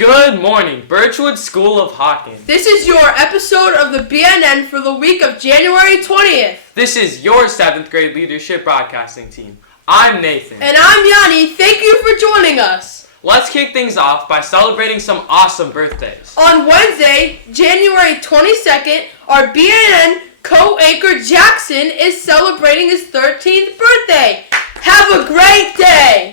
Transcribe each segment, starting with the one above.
Good morning, Birchwood School of Hawken. This is your episode of the BNN for the week of January 20th. This is your 7th grade leadership broadcasting team. I'm Nathan. And I'm Yanni. Thank you for joining us. Let's kick things off by celebrating some awesome birthdays. On Wednesday, January 22nd, our BNN co-anchor Jackson is celebrating his 13th birthday. Have a great day!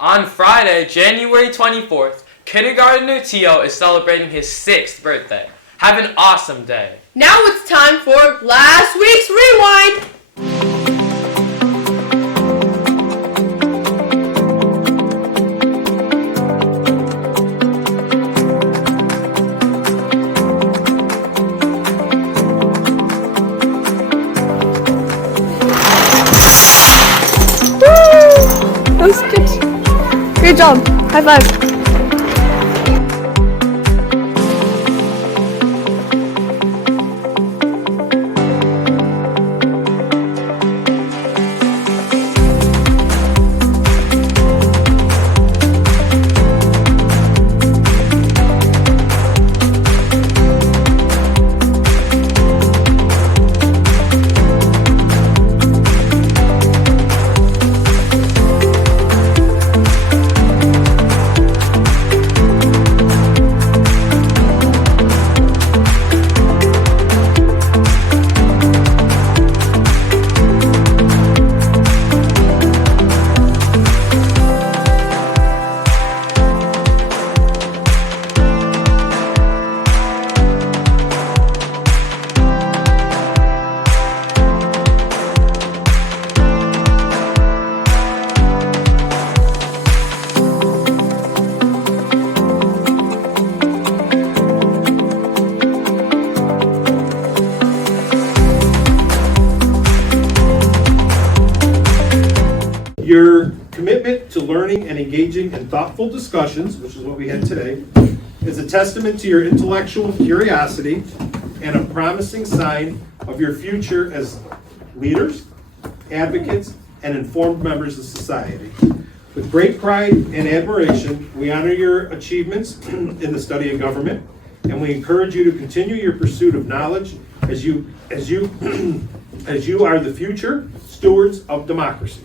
On Friday, January 24th, kindergartner Tio is celebrating his 6th birthday. Have an awesome day. Now it's time for last week's rewind. That was good. Great job. High five. Your commitment to learning and engaging in thoughtful discussions, which is what we had today, is a testament to your intellectual curiosity and a promising sign of your future as leaders, advocates, and informed members of society. With great pride and admiration, we honor your achievements in the study of government, and we encourage you to continue your pursuit of knowledge as you are the future stewards of democracy.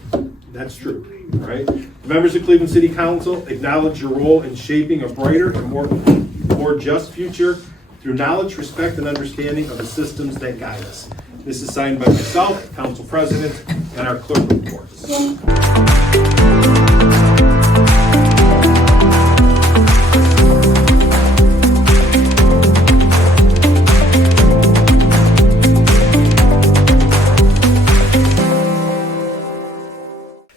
That's true, all right? Members of Cleveland City Council acknowledge your role in shaping a brighter and more just future through knowledge, respect, and understanding of the systems that guide us. This is signed by myself, Council President, and our clerk reports.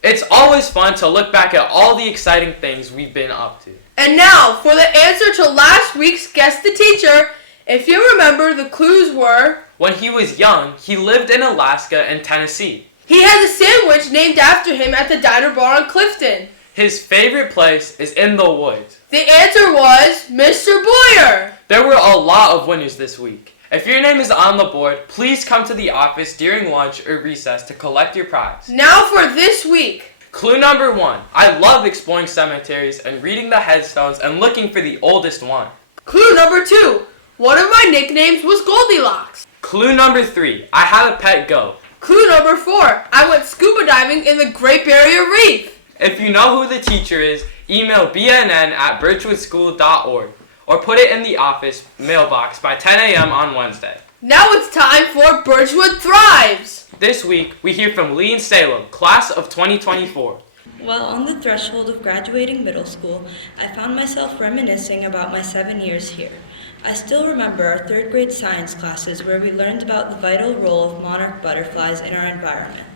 It's always fun to look back at all the exciting things we've been up to. And now for the answer to last week's Guess the Teacher. If you remember, the clues were: When he was young, he lived in Alaska and Tennessee. he has a sandwich named after him at the diner bar on Clifton. His favorite place is in the woods. The answer was Mr. Boyer. There were a lot of winners this week. If your name is on the board, please come to the office during lunch or recess to collect your prize. Now for this week. Clue number 1. I love exploring cemeteries and reading the headstones and looking for the oldest one. Clue number 2. One of my nicknames was Goldilocks. Clue number 3. I had a pet goat. Clue number 4. I went scuba diving in the Great Barrier Reef. If you know who the teacher is, email bnn@birchwoodschool.org or put it in the office mailbox by 10 a.m. on Wednesday. Now it's time for Birchwood Thrives. This week, we hear from Lee and Salem, class of 2024. While on the threshold of graduating middle school, I found myself reminiscing about my 7 years here. I still remember our 3rd grade science classes where we learned about the vital role of monarch butterflies in our environment.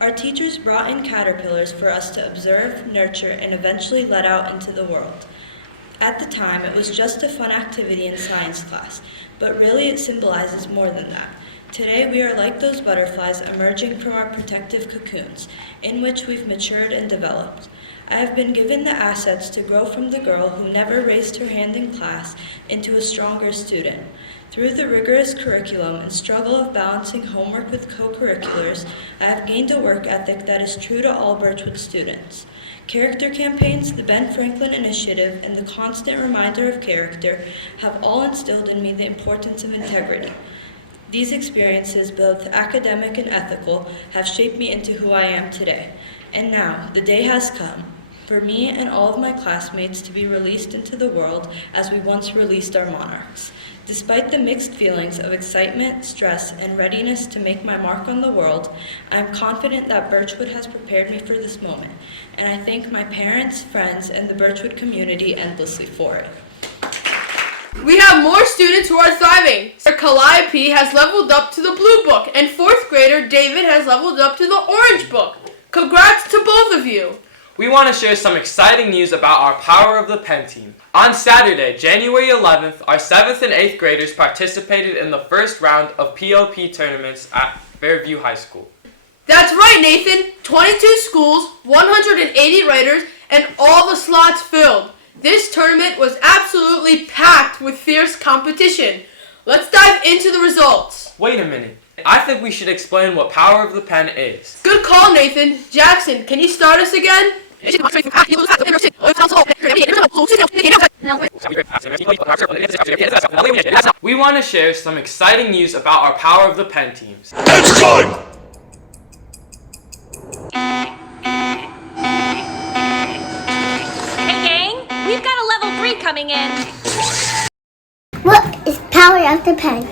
Our teachers brought in caterpillars for us to observe, nurture, and eventually let out into the world. At the time, it was just a fun activity in science class, but really it symbolizes more than that. Today, we are like those butterflies emerging from our protective cocoons, in which we've matured and developed. I have been given the assets to grow from the girl who never raised her hand in class into a stronger student. Through the rigorous curriculum and struggle of balancing homework with co-curriculars, I have gained a work ethic that is true to all Birchwood students. Character campaigns, the Ben Franklin Initiative, and the constant reminder of character have all instilled in me the importance of integrity. These experiences, both academic and ethical, have shaped me into who I am today. And now, the day has come for me and all of my classmates to be released into the world as we once released our monarchs. Despite the mixed feelings of excitement, stress, and readiness to make my mark on the world, I am confident that Birchwood has prepared me for this moment, and I thank my parents, friends, and the Birchwood community endlessly for it. We have more students who are thriving. Sir Calliope has leveled up to the blue book, and 4th grader David has leveled up to the orange book. Congrats to both of you. We want to share some exciting news about our Power of the Pen team. On Saturday, January 11th, our 7th and 8th graders participated in the first round of POP tournaments at Fairview High School. That's right, Nathan. 22 schools, 180 writers, and all the slots filled. This tournament was absolutely packed with fierce competition. Let's dive into the results. Wait a minute. I think we should explain what Power of the Pen is. Good call, Nathan. Jackson, can you start us again? We want to share some exciting news about our Power of the Pen teams. It's time! Hey gang, we've got a level 3 coming in. What is Power of the Pen?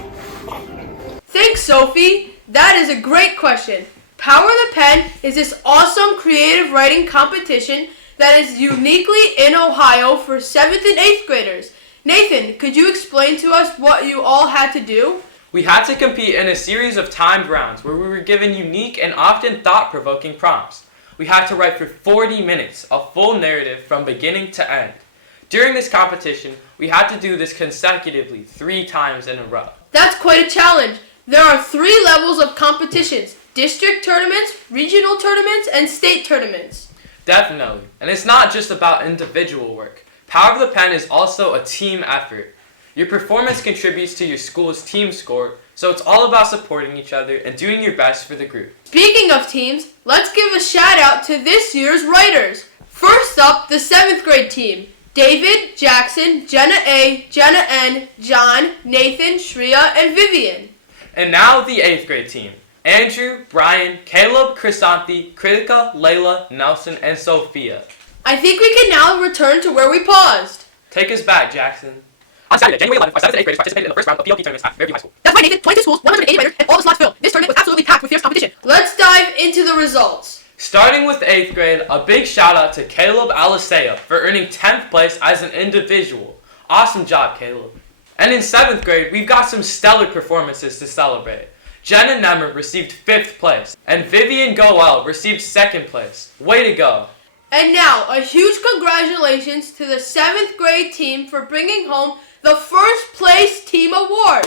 Thanks, Sophie. That is a great question. Power of the Pen is this awesome creative writing competition that is uniquely in Ohio for 7th and 8th graders. Nathan, could you explain to us what you all had to do? We had to compete in a series of timed rounds where we were given unique and often thought-provoking prompts. We had to write for 40 minutes, a full narrative from beginning to end. During this competition, we had to do this consecutively 3 times in a row. That's quite a challenge. There are 3 levels of competitions: district tournaments, regional tournaments, and state tournaments. Definitely. And it's not just about individual work. Power of the Pen is also a team effort. Your performance contributes to your school's team score, so it's all about supporting each other and doing your best for the group. Speaking of teams, let's give a shout out to this year's writers. First up, the 7th grade team. David, Jackson, Jenna A, Jenna N, John, Nathan, Shreya, and Vivian. And now the 8th grade team. Andrew, Brian, Caleb, Chrysanthi, Kritika, Layla, Nelson, and Sophia. I think we can now return to where we paused. Take us back, Jackson. On Saturday, January 11th, our 7th and 8th graders participated in the first round of PLP tournaments at Fairview High School. That's right, Nathan. 22 schools, 180 writers, and all the slots filled. This tournament was absolutely packed with fierce competition. Let's dive into the results. Starting with 8th grade, a big shout out to Caleb Alisea for earning 10th place as an individual. Awesome job, Caleb. And in 7th grade, we've got some stellar performances to celebrate. Jenna Nemmer received 5th place, and Vivian Goel received 2nd place. Way to go. And now, a huge congratulations to the 7th grade team for bringing home the first place team award.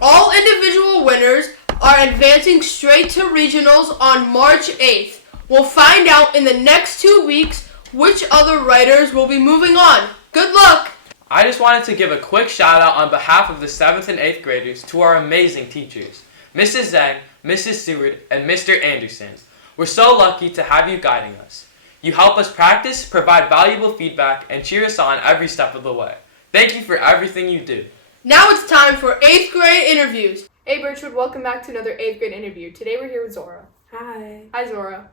All individual winners are advancing straight to regionals on March 8th. We'll find out in the next 2 weeks which other writers will be moving on. Good luck! I just wanted to give a quick shout out on behalf of the 7th and 8th graders to our amazing teachers, Mrs. Zhang, Mrs. Seward, and Mr. Anderson. We're so lucky to have you guiding us. You help us practice, provide valuable feedback, and cheer us on every step of the way. Thank you for everything you do. Now it's time for 8th grade interviews. Hey Birchwood, welcome back to another 8th grade interview. Today we're here with Zora. Hi. Hi Zora.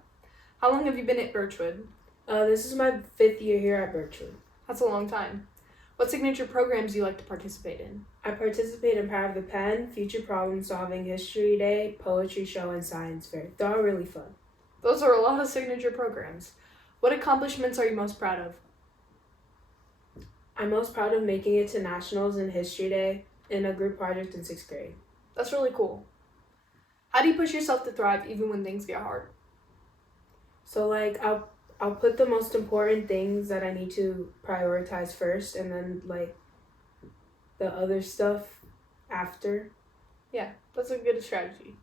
How long have you been at Birchwood? This is my 5th year here at Birchwood. That's a long time. What signature programs do you like to participate in? I participate in Power of the Pen, Future Problem Solving, History Day, Poetry Show, and Science Fair. They're all really fun. Those are a lot of signature programs. What accomplishments are you most proud of? I'm most proud of making it to Nationals and History Day in a group project in 6th grade. That's really cool. How do you push yourself to thrive even when things get hard? So I'll put the most important things that I need to prioritize first, and then the other stuff after. Yeah, that's a good strategy.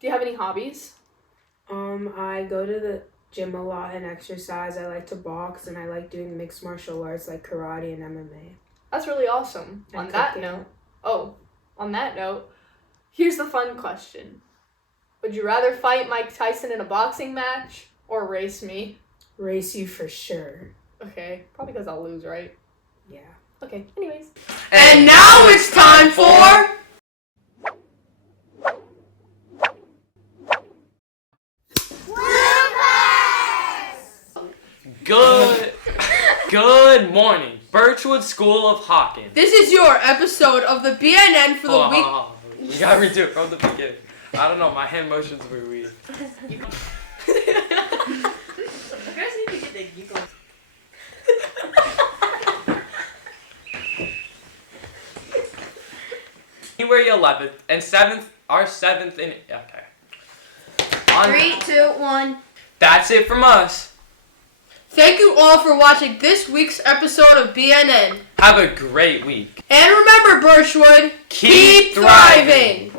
Do you have any hobbies? I go to gym a lot and exercise. I like to box, and I like doing mixed martial arts like karate and MMA. That's really awesome. And On that note, here's the fun question. Would you rather fight Mike Tyson in a boxing match or race me? Race you for sure. Okay, probably because I'll lose, right? Yeah. Okay, anyways. And now it's time for... Good morning, Birchwood School of Hawken. This is your episode of the BNN for the week. You gotta redo it from the beginning. I don't know, my hand motions were weird. January 11th and 7th, our 7th in... Okay. 3, 2, 1. That's it from us. Thank you all for watching this week's episode of BNN. Have a great week. And remember, Birchwood, Keep thriving.